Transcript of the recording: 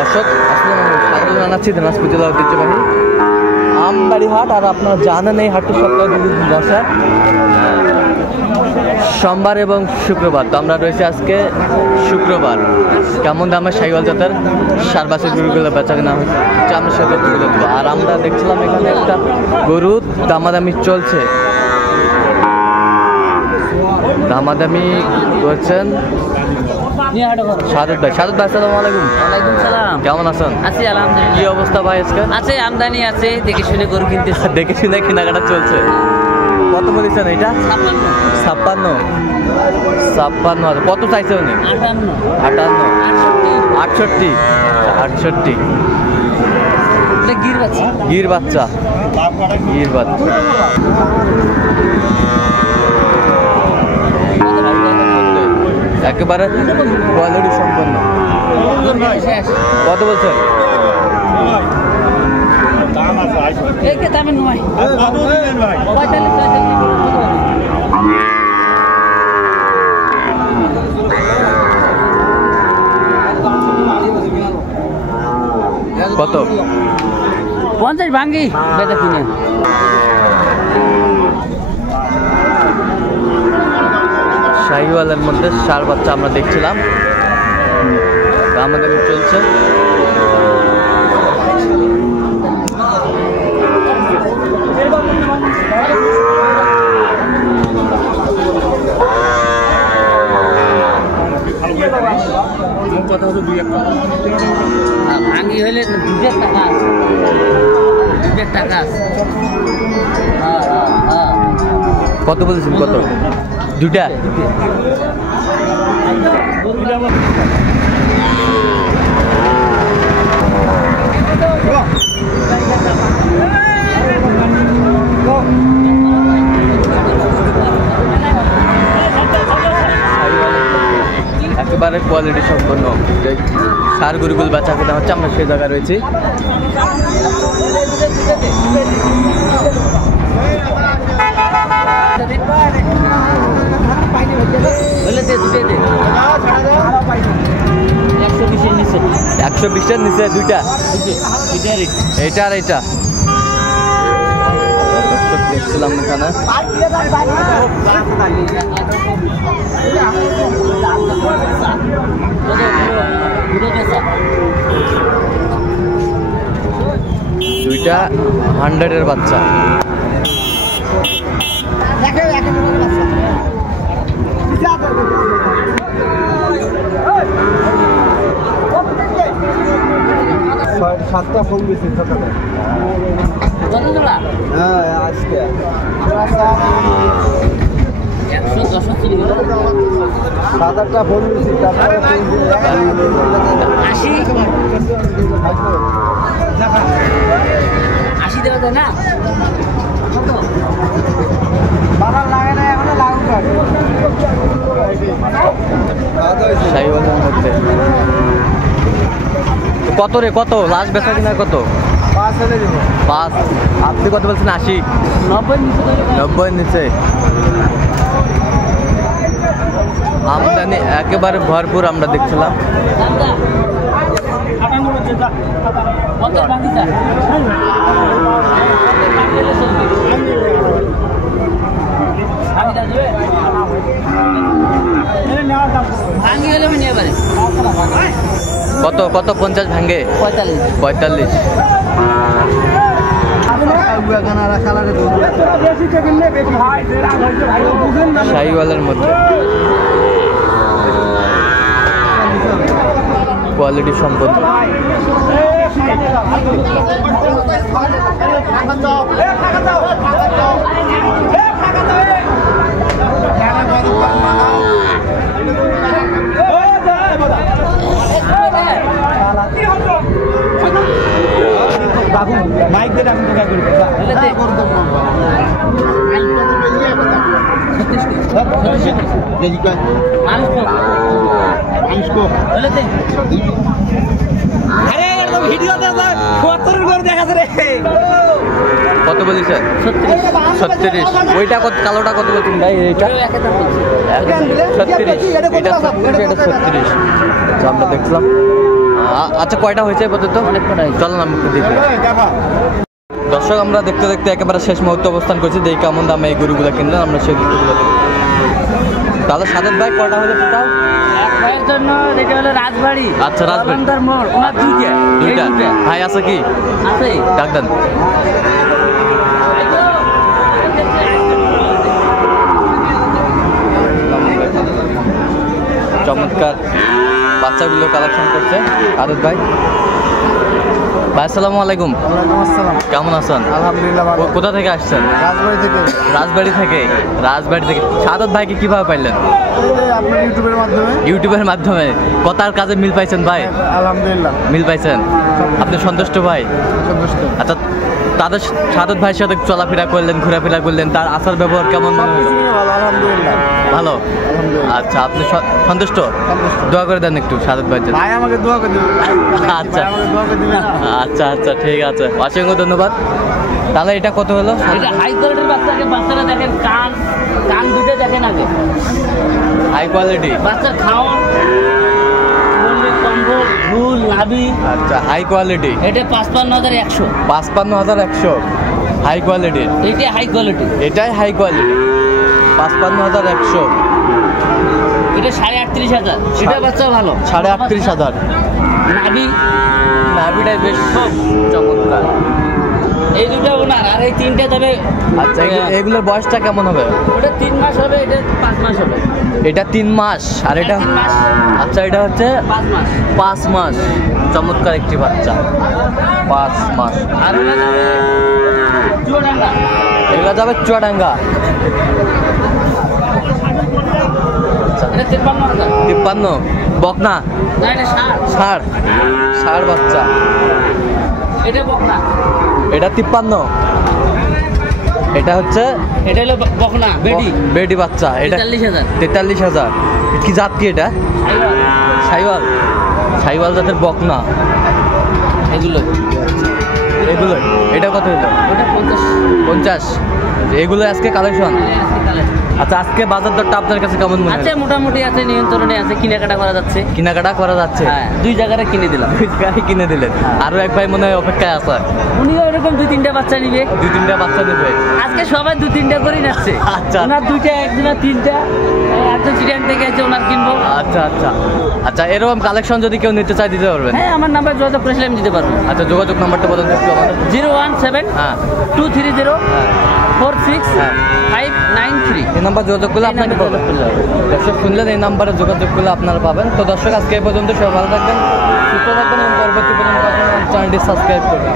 দর্শক স্বাগত জানাচ্ছি দিনাজপুর জেলা ঐতিহ্যবাহী আমবাড়ি হাট। আর আপনারা জানেন এই হাটটি সপ্তাহে 2 দিন বসে, সোমবার এবং শুক্রবার। তো আমরা রয়েছি আজকে শুক্রবার। কেমন দামে শাহিওয়াল জাতের সার বাছুর গরুগুলো বেচা কেনা হচ্ছে আমরা সেটা তুলে দেবো। আর আমরা দেখছিলাম এখানে একটা গরু দামাদামি চলছে, দামাদামি করছেন সাদত ভাই। সাদত ভাই আসসালামু আলাইকুম। ওয়ালাইকুম সালাম। কেমন আছেন? আছি আলহামদুলিল্লাহ। কি অবস্থা ভাই আজকে? আছে আমদানি আছে, দেখে শুনে গরু কিনতে দেখে শুনে কেনাকাটা চলছে। কত বলেছেন এটা? 56। 56 কত চাইছে উনি? 58 68 68 গির বাচ্চা একেবারে কোয়ালিটি সম্পন্ন। কত বলছেন? কত? 50 ভাঙ্গি বেচা কিনে। শাহিওয়ালের মধ্যে ষাঁড় বাচ্চা আমরা দেখছিলাম, আমাদের চলছে। ভাঙ্গি হলে 2 টাকা আছে, 2 টাকা আছে। কত বলেছেন? কত? 2টা? একেবারে কোয়ালিটি সম্পন্ন সার গরুগুলো বেচা কেনা হচ্ছে, আমরা সেই জায়গায় রয়েছি। $120 নিচে 2টা, এইটা আর এইটা দেখছিলাম এখানে। দুইটা 100-এর বাচ্চা। সাতটা ফোন দিয়েছি সকালে। হ্যাঁ আজকে 7-8টা ফোন দিয়েছি, তারপরে 80 দেওয়া যায় না? কত রে? কত লাস্ট বেচা কিনা? কত? 5। আপনি কত বলছেন? 80 90 নিচে। আমদানি একেবারে ভরপুর আমরা দেখছিলাম। কত? কত? 50 ভাঙ্গে? 45। শাহিওয়ালের মধ্যে কোয়ালিটি সম্পন্ন। মাইক দিয়ে আমি দেখা করি। কত বলেছেন? 36। ওইটা কত? কালোটা কত বলছেন ভাই? এইটা 36, এটা 36, এটা 36 আমরা দেখলাম। আচ্ছা কয়টা হয়েছে পর্যন্ত? অনেক কটা হয়েছে। চলো আমি একটু দেখি। দর্শক আমরা দেখতে দেখতে একেবারে শেষ মুহূর্তে অবস্থান করছি, দেখি কেমন দামে এই গরুগুলো কিনলেন, আমরা সেই গরুগুলো দেখি। তাহলে সাদেক ভাই কয়টা হলো টোটাল? এক ভাইয়ের জন্য যেটা হলো রাজবাড়ি। আচ্ছা, রাজবাড়ি। বান্দর মোড়, ওনার দুইটা। দুইটা ভাই আছে কি? আছে। ডাক দেন। চমৎকার বাচ্চাগুলো কালেকশন করছে আদত ভাই। ভাই আসসালামু আলাইকুম। ওয়ালাইকুম আসসালাম। কেমন আছেন? আলহামদুলিল্লাহ ভালো। কোথা থেকে আসছেন? রাজবাড়ি থেকে। রাজবাড়ি থেকে সাদত ভাইকে কিভাবে পাইলেন? এই যে আপনার ইউটিউবের মাধ্যমে। ইউটিউবের মাধ্যমে। কথার কাজে মিল পাইছেন ভাই? আলহামদুলিল্লাহ মিল পাইছেন? আপনি সন্তুষ্ট ভাই? সন্তুষ্ট। আচ্ছা, তাদের সাদত ভাইয়ের সাথে চলাফেরা করলেন, ঘোরাফেরা করলেন, তার আচার ব্যবহার কেমন মনে হলো? সবকিছু ভালো আলহামদুলিল্লাহ। ভালো। আলহামদুলিল্লাহ। আচ্ছা, আপনি সন্তুষ্ট? সন্তুষ্ট। দোয়া করে দেন একটু সাদত ভাইয়ের জন্য। ভাই আমাকে দোয়া করে দিবেন। আচ্ছা। ভাই আমাকে দোয়া করে দিবেন। আচ্ছা আচ্ছা, ঠিক আছে, অসংখ্য ধন্যবাদ। তাহলে এটা কত হলো? এটা হাই কোয়ালিটির বাচ্চারা দেখেন, কান দুটো দেখেন আগে। High quality. বাচ্চার খাওয়ান, মল্লিক, কম্বল, ঝুল, নাভি। আচ্ছা, হাই কোয়ালিটি। এটা 55,100। 55,100 হাই কোয়ালিটির। এইটা হাই কোয়ালিটি। এটাই হাই কোয়ালিটি। 55,100। এটা 38,500। এটা বাচ্চা ভালো। 38,500। নাভি, নাভিটাই বেশ চমৎকার। এই দুটো ওনার, আর এই তিনটে তবে। আচ্ছা, এগুলোর বয়সটা কেমন হবে? ওটা 3 মাস হবে, এটা 5 মাস হবে। এটা 3 মাস আর এটা? 3 মাস। আচ্ছা, এটা হচ্ছে 5 মাস। 5 মাস। চমৎকার একটি বাচ্চা, 5 মাস। আর ওটা যাবে চুয়াডাঙ্গা। এগুলো যাবে চুয়াডাঙ্গা। এটা 53,000। 53 বকনা? না, এটা 60। ষাড় বাচ্চা। এটা বকনা। এটা 53। এটা হচ্ছে এটা হলো বকনা বেডি। বেডি বাচ্চা। এটা 43,000। 43,000। কি জাত কি এটা? সাইওয়াল। সাইওয়াল জাতের বকনা এগুলো এগুলো। এটা কত হলো? ওটা 50। 50। এগুলো আজকে কালেকশন। আচ্ছা, আজকে বাজার দরটা আপনার কাছে কেমন মনে আছে, হয়? মোটামুটি আছে, নিয়ন্ত্রণে আছে, কেনাকাটা করা যাচ্ছে। কেনাকাটা করা যাচ্ছে? হ্যাঁ, 2 জায়গায় কিনে দিলাম। গাড়ি কিনে দিলেন। আরো এক ভাই মনে হয় অপেক্ষায় আছে, উনিও এরকম 2-3টা বাচ্চা নিবে। 2-3টা বাচ্চা নেবে। আজকে সবাই 2-3টা করেই যাচ্ছে। আচ্ছা। ওনার 2টা, একজনের 3টা। একজন চিটাং থেকে আছে, ওনার কিনবো। আচ্ছা আচ্ছা আচ্ছা, এরকম কালেকশন যদি কেউ নিতে চায় দিতে পারবেন? হ্যাঁ, আমার নাম্বার যোগাযোগ করেছিলাম, আমি দিতে পারবো। আচ্ছা, যোগাযোগ নাম্বারটা বলুন তো একটু আমাদের। 017 হ্যাঁ 230 হ্যাঁ 46 593। এই নাম্বার যোগাযোগ করলে আপনাকে পাবেন। দর্শক শুনলেন, এই নাম্বারে যোগাযোগ করলে আপনারা পাবেন। তো দর্শক, আজকে এই পর্যন্ত, সবাই ভালো থাকবেন, সুস্থ থাকবেন এবং পরবর্তী পর্যন্ত চ্যানেলটি সাবস্ক্রাইব করবেন।